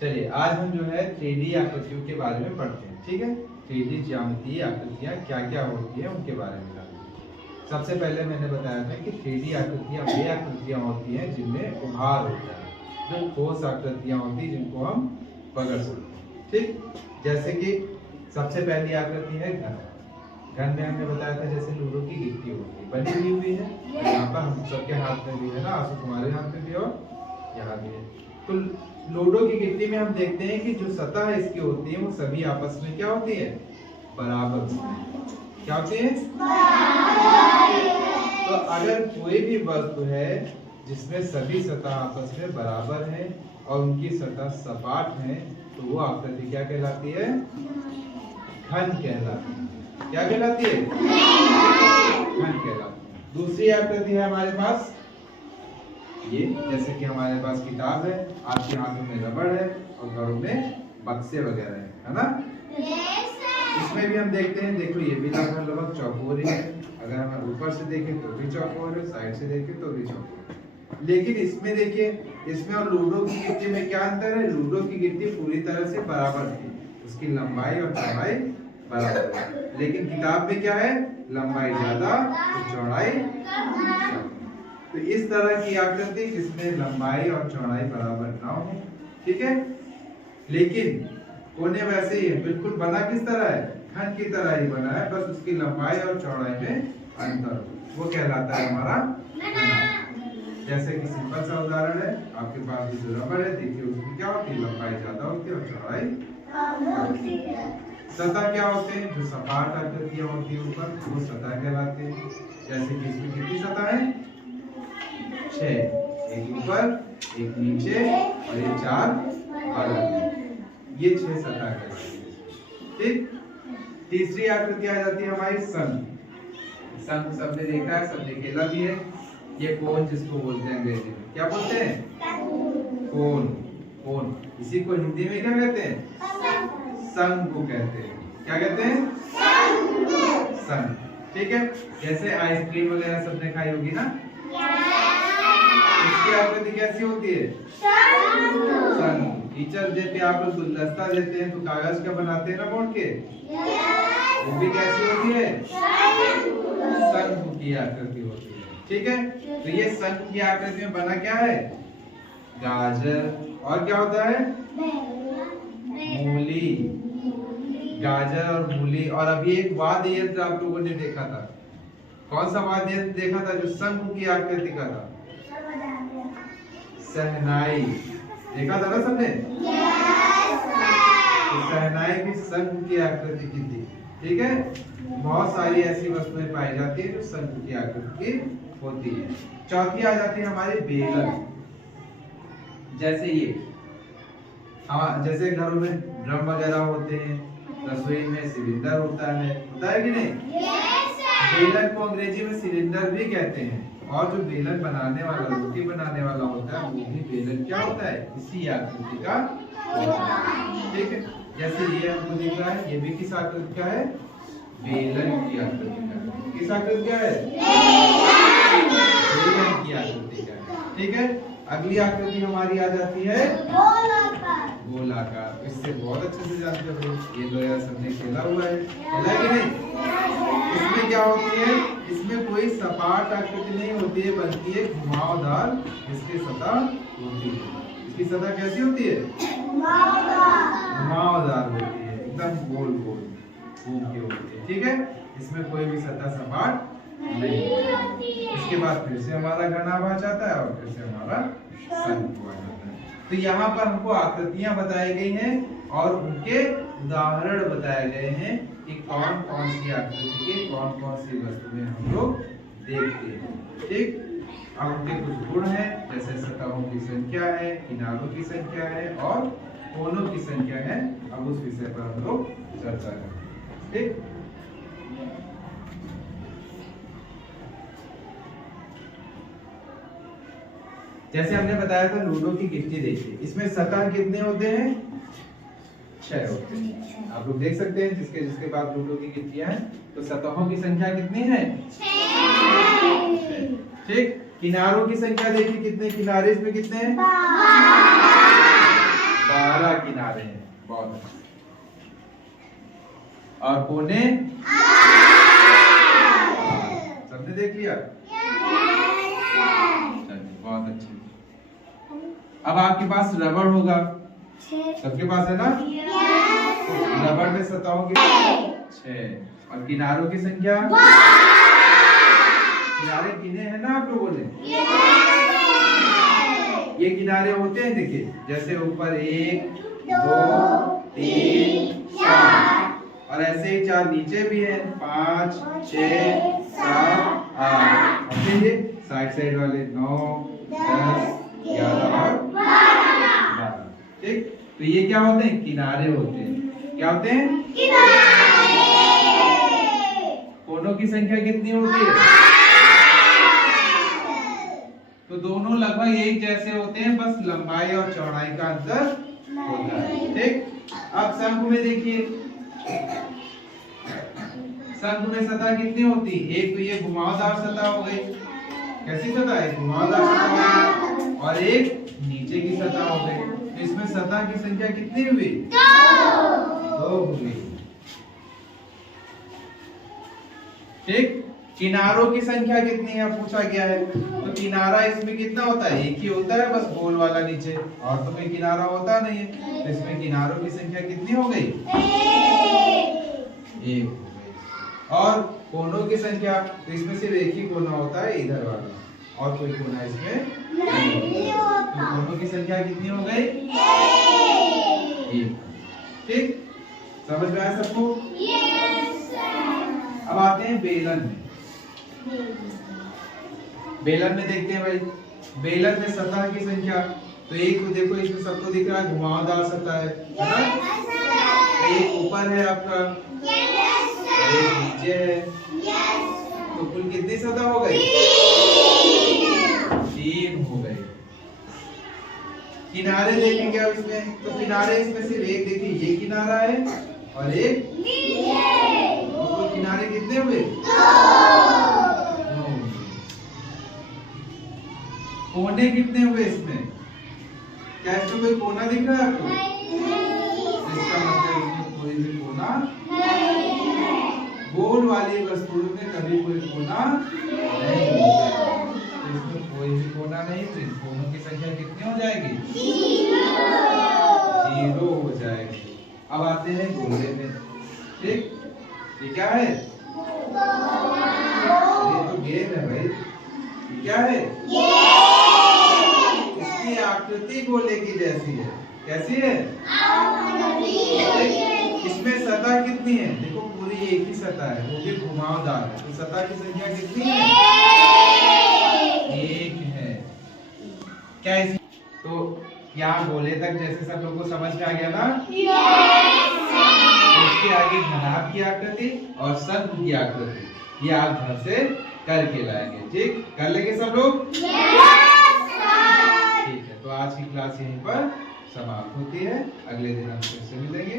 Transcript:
चलिए आज हम जो है 3D आकृतियों के बारे में पढ़ते हैं, ठीक है। 3D ज्यामितीय आकृतियां क्या क्या होती है उनके बारे में जानते हैं। सबसे पहले मैंने बताया था कि 3D आकृतियां वे आकृतियां होती हैं जिनमें उभार होता है, जो ठोस आकृतियां होती हैं जिनको हम पकड़ सकते हैं, ठीक। जैसे कि सबसे पहली आकृति है घन। घन में हमने बताया था जैसे लूडो की गिट्टी होती है, बनी हुई है। यहाँ पर हम सबके हाथ में भी है ना, आंसू तुम्हारे हाथ में भी और यहाँ भी है। तो लूडो की गिट्टी में हम देखते हैं कि जो सतह इसकी होती है वो सभी आपस में क्या होती है, बराबर। क्या होती है? तो अगर कोई भी वस्तु है जिसमें सभी सतह आपस में बराबर है और उनकी सतह सपाट है तो वो आकृति क्या कहलाती है? घन कहलाती है। क्या कहलाती है? घन कहलाती है। दूसरी आकृति है हमारे पास ये, जैसे कि हमारे पास किताब है, आपके हाथों में रबड़ है और घरों में बक्से वगैरह है ना। इसमें भी हम देखते हैं, देखो ये भी लगभग चौकोर है। अगर हम ऊपर से देखें तो भी चौकोर है, साइड से देखें तो भी चौकोर है। लेकिन इसमें देखिए, इसमें और लूडो की गिट्टी में क्या अंतर है? लूडो की गिट्टी पूरी तरह से बराबर थी, उसकी लंबाई और चौड़ाई बराबर है। लेकिन किताब में क्या है? लंबाई ज्यादा तो चौड़ाई कम। तो इस तरह की आकृति जिसमें लंबाई और चौड़ाई बराबर ना हो, ठीक है। लेकिन कोने वैसे ही है, बिल्कुल बना किस तरह है? घन की तरह ही बना है, बस उसकी लंबाई और चौड़ाई में अंतर, वो कहलाता है हमारा घन। जैसे कि सिंपल सा उदाहरण है, आपके पास जो रबड़ है, देखिए उसकी क्या होती है? लंबाई ज्यादा होती है और चौड़ाई कम होती है। सतह क्या होते हैं? जो सपाट आकृतियां होती है ऊपर, वो सतह कहलाते हैं। जैसे कि इसमें कितनी सतह है? 6, एक ऊपर एक नीचे और ये 4 बगल, ये 6 सतह कहलाती है, ठीक। तीसरी आकृति आ जाती है हमारी शंख। शंख सबने देखा है, सबने खेला भी है। ये कोन जिसको बोलते हैं अंग्रेजी में, क्या बोलते हैं? कोन। कोन, इसी को हिंदी में क्या कहते हैं? शंख को कहते हैं। क्या कहते हैं? शंख, ठीक है। जैसे आइसक्रीम वगैरह सबने खाई होगी ना, इसकी आकृति कैसी होती है? शंख। टीचर डे पे आप लोग गुलदस्ता देते हैं तो कागज का बनाते हैं ना, बोर्ड के, वो भी कैसी होती है? शंख की आकृति होती है, ठीक है। तो ये शंख की आकृति में बना क्या है? गाजर। और क्या होता है? मूली। गाजर और मूली। और अभी एक वाद्य यंत्र आप लोगों ने देखा था, कौन सा वाद्य यंत्र देखा था जो शंख की आकृति का था? शहनाई। देखा था ना सबने? तो शहनाई भी शंख की आकृति की थी, ठीक है। बहुत सारी ऐसी वस्तुएं पाई जाती है जो शंख की आकृति की होती है। चौथी आ जाती है हमारी बेलन। जैसे ये जैसे घरों में ड्रम वगैरह होते हैं, रसोई में सिलेंडर होता है कि नहीं? बेलन को अंग्रेजी में सिलेंडर भी कहते हैं। और जो बेलन बनाने वाला, रोटी बनाने वाला होता है, वो भी बेलन क्या होता है? इसी आकृति का होता है, ठीक है। जैसे ये हमको दिख रहा है, ये भी किस आकृति का है? बेलन की आकृति का। किस आकृति का है? बेलन की आकृति का है, ठीक है। अगली आकृति हमारी आ जाती है गोलाकार। इससे बहुत अच्छे से जानते हो, ये दो यार सबने खेला हुआ है, खेला कि नहीं? इसमें क्या होती है? इसमें कोई सपाट आकृति नहीं होती है, बल्कि एक घुमावदार इसकी सतह होती है। इसकी सतह कैसी होती है? घुमावदार होती है, एकदम गोल गोल घूम के होती है, ठीक है। इसमें कोई भी सतह सपाट नहीं होती। इसके बाद फिर से हमारा घन आभास आता है और फिर से हमारा शंख आ जाता है। तो यहाँ पर हमको आकृतियां बताई गई हैं और उनके उदाहरण बताए गए हैं कि कौन कौन सी आकृति के कौन कौन सी वस्तुएं हम लोग देखते हैं, ठीक। अब उनके कुछ गुण हैं, जैसे सतहों की संख्या है, किनारों की संख्या है और कोनों की संख्या है। अब उस विषय पर हम लोग चर्चा करेंगे, ठीक। जैसे हमने बताया था लूडो की गिट्टी देखिए, इसमें सतह कितने होते हैं? 6 होते हैं। आप लोग देख सकते हैं जिसके जिसके पास लूडो की गिट्टियां हैं, तो सतहों की संख्या कितनी है? 6, ठीक। किनारों की संख्या देखिए, कितने किनारे इसमें कितने हैं? 12 किनारे हैं। बहुत अच्छा। और कोने सबने देख लिया? चलिए बहुत अच्छे। अब आपके पास रबड़ होगा, सबके पास है ना? रबड़ में सतहों की 6 और किनारों की संख्या, किनारे गिने हैं ना आप लोगों ने? ये किनारे होते हैं, देखिए जैसे ऊपर 1 2 3 4 और ऐसे ही 4 नीचे भी है, 5 6 7 8 और ये साइड साइड वाले 9 10 11 और 12। ठीक, तो ये क्या होते हैं? किनारे होते हैं। क्या होते हैं? किनारे। कोनों की संख्या कितनी होती है? तो दोनों लगभग एक जैसे होते हैं, बस लंबाई और चौड़ाई का अंतर होता है। ठीक, अब शंकु में देखिए, शंकु में सतह कितनी होती? एक तो ये घुमावदार सतह हो गई। कैसी सतह है? घुमावदार सतह हो गई। और एक नीचे की सतह हो गई। तो इसमें सतह की संख्या कितनी हुई? 2 हुई। ठीक, किनारों की संख्या कितनी है पूछा गया है। तो किनारा इसमें कितना होता है? एक ही होता है, बस गोल वाला नीचे, और तो कोई किनारा होता नहीं है। तो इसमें किनारों की संख्या कितनी हो गई? 1 हो गई। और कोनों की संख्या, तो इसमें सिर्फ एक ही कोना होता है, इधर वाला, और कोई कोना इसमें नहीं होता। तो कोनों की संख्या कितनी हो गई? 1। ठीक, समझ में आया सबको? अब आते हैं बेलन में। बेलन में देखते हैं भाई, बेलन में सतह की संख्या, तो एक तो देखो इसमें सबको दिख रहा है घुमावदार सतह है ना? एक ऊपर है आपका, एक नीचे है, तो कुल कितनी सतह हो गई? 3 हो गए। किनारे देखेंगे अब इसमें, तो किनारे इसमें सिर्फ एक, देखिए ये किनारा है और एक, तो किनारे कितने हुए? 2। कोने कितने हुए इसमें? क्या इसमें कोई कोना दिख रहा है आपको? इसका मतलब इसमें कोई भी कोना नहीं है। गोल वाली वस्तुओं में कभी कोई कोना नहीं होता। तो इसमें कोई भी कोना नहीं, तो इन कोनों की संख्या कितनी हो जाएगी? 0 हो जाएगी। अब आते हैं गोले में। ठीक, ये क्या है? ये तो गेंद है भाई। ये क्या है? इसकी आकृति गोले की जैसी है। कैसी है? इसमें सतह कितनी है? देखो पूरी एक ही सतह है, वो भी घुमावदार है। तो सतह की संख्या कितनी है? 1 है। क्या इस, तो यहाँ गोले तक जैसे सब लोगों को समझ में आ गया ना? इसके आगे घनाभ की आकृति और शंकु की आकृति, ये आप घर से करके लाएंगे। ठीक, कर लेंगे सब लोग? ठीक है, तो आज की क्लास यहीं पर समाप्त होती है। अगले दिन हम फिर से मिलेंगे।